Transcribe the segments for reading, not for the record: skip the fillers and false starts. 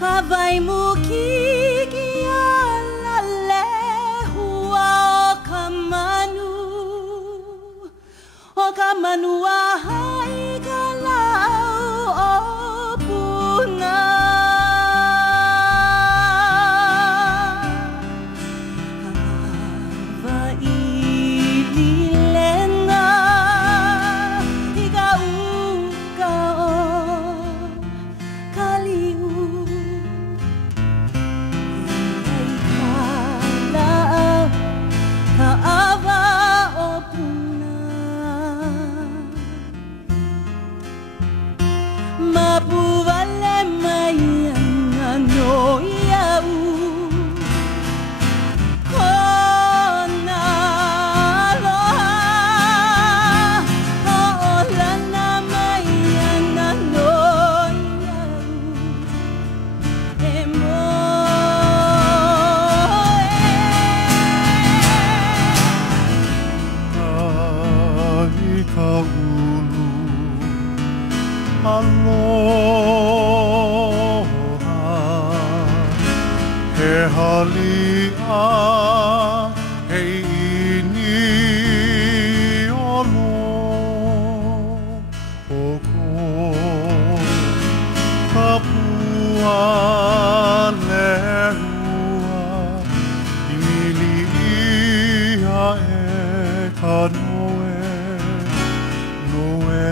Kavai mukiki alale hua o kamanu ahai kalau o puna Kavai lilena ika uka o kaliu Kaava o puna Mapuvale maiana no iau Kona aloha Kaolana maiana no iau E Kaulu aloha he halia he ini olo o ko kapua lehua imilia e kanoe Noe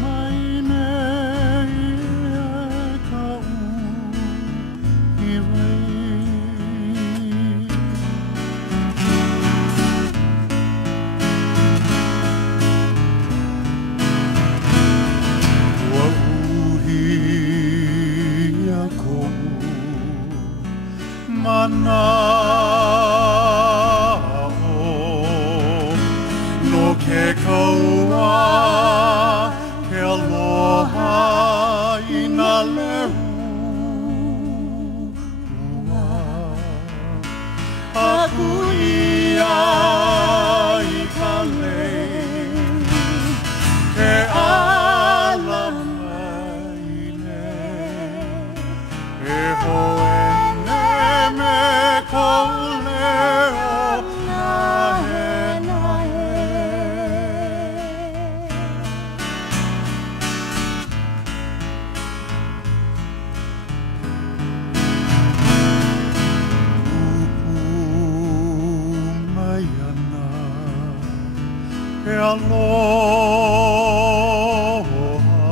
mai nei e kau I rei Ua uhi a kou manao No ke kaua Ke aloha I nā lehua Aku ia I ka lei Ke ala mai nei E hoe ne me kou leo nahe He aloha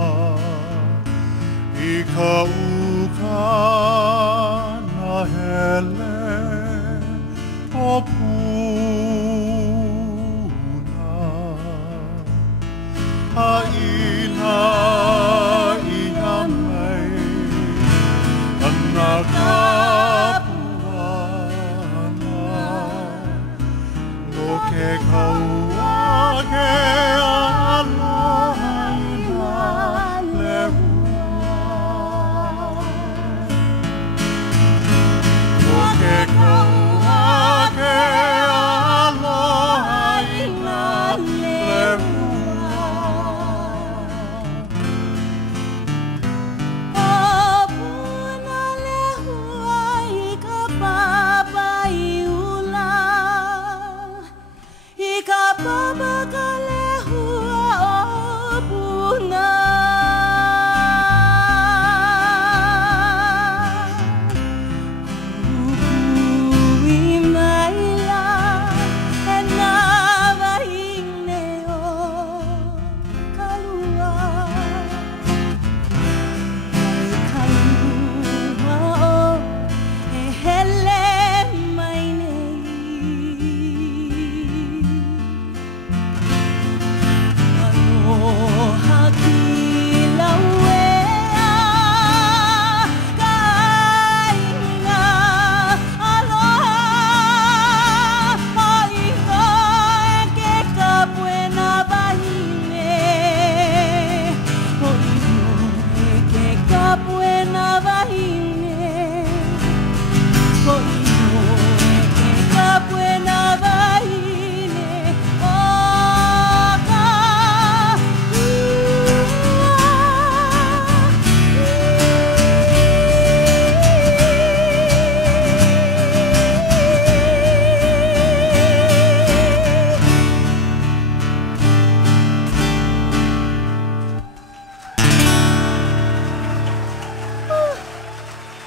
I ka uka na hele o puna A ina I mai Ana kapuana No ke kaua ke aloha I nā lehua No ke kaua ke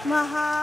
Mahal